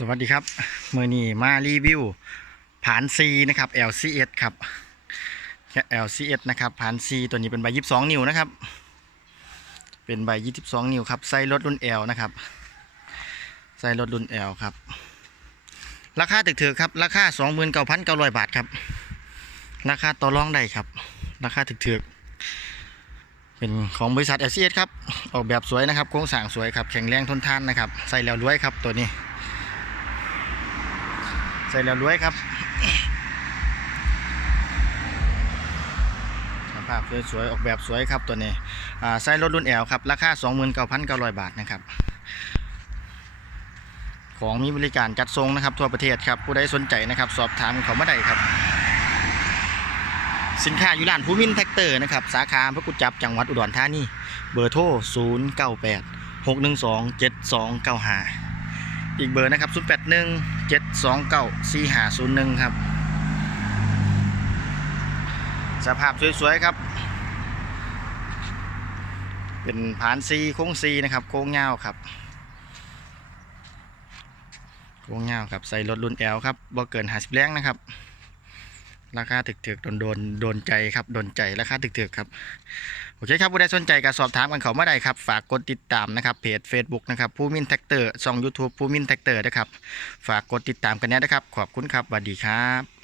สวัสดีครับมือนี้มารีวิวผาน C นะครับ LCS ครับ LCS นะครับผาน C ตัวนี้เป็นใบ22 นิ้วนะครับ เป็นใบ22 นิ้วครับไซส์รถรุ่น L นะครับไซส์รถรุ่น L ครับ ราคาถึกๆครับ ราคา 29,900 บาทครับ ราคาต่อรองได้ครับ ราคาถึกๆเป็นของบริษัท LCS ครับ ออกแบบสวยนะครับโครงสร้างสวยครับแข็งแรงทนทานนะครับใส่แล้วรวยครับตัวนี้ ใส่แล้วรวยครับภาพสวยๆออกแบบสวยครับตัวนี้อ่าใส่รถรุ่นแอลครับ ราคา 29,900 บาทนะครับ ของมีบริการจัดส่งนะครับ ทั่วประเทศครับ ผู้ใดสนใจนะครับ สอบถามเขามาได้ครับ สินค้าอยู่ร้านภูมินแท็กเตอร์นะครับ สาขาพระกุจับจังหวัดอุดรธานี เบอร์โทร 098 612 7295 อีกเบอร์นะครับ 081 729 4501 ครับ สภาพสวยๆครับ เป็นผานซีโค้งซีนะครับ โค้งเงาครับ โค้งเงาครับ ใส่รถรุ่นแอลครับบ่เกิน 50 แรงนะครับ ราคาถึกๆโดนโดนโดนใจครับ โดนใจ ราคาถึกๆครับ โอเคครับผู้ใดสนใจก็สอบถามกันเขามาได้ครับ ฝากกดติดตามนะครับเพจ Facebook นะครับผู้มินแท็กเตอร์ช่อง YouTube ผู้มินแท็กเตอร์นะครับ ฝากกดติดตามกันแน่นะครับ ขอบคุณครับสวัสดีครับ